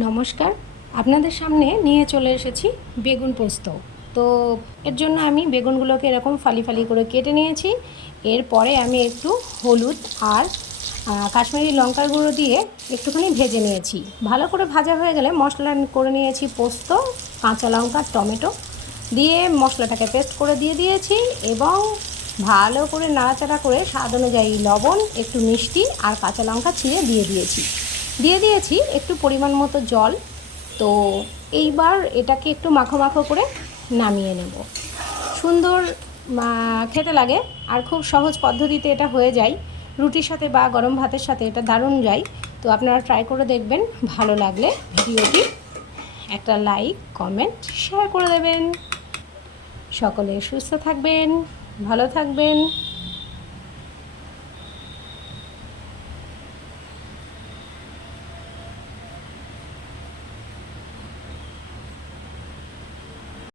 নমস্কার, আপনাদের সামনে নিয়ে চলে এসেছি বেগুন পোস্ত। তো এর জন্য আমি বেগুনগুলোকে এরকম ফালি ফালি করে কেটে নিয়েছি। এরপরে আমি একটু হলুদ আর কাশ্মীরি লঙ্কার গুঁড়ো দিয়ে একটুখানি ভেজে নিয়েছি। ভালো করে ভাজা হয়ে গেলে মশলা করে নিয়েছি পোস্ত, কাঁচা লঙ্কা, টমেটো দিয়ে মশলাটাকে পেস্ট করে দিয়ে দিয়েছি এবং ভালো করে নাড়াচাড়া করে স্বাদ অনুযায়ী লবণ, একটু মিষ্টি আর কাঁচা লঙ্কা ছিঁড়ে দিয়ে দিয়েছি একটু পরিমাণ মতো জল। তো এইবার এটাকে একটু মাখো মাখো করে নামিয়ে নেব। সুন্দর খেতে লাগে আর খুব সহজ পদ্ধতিতে এটা হয়ে যায়। রুটির সাথে বা গরম ভাতের সাথে এটা দারুণ যায়। তো আপনারা ট্রাই করে দেখবেন। ভালো লাগলে ভিডিওটি একটা লাইক, কমেন্ট, শেয়ার করে দেবেন। সকলে সুস্থ থাকবেন, ভালো থাকবেন।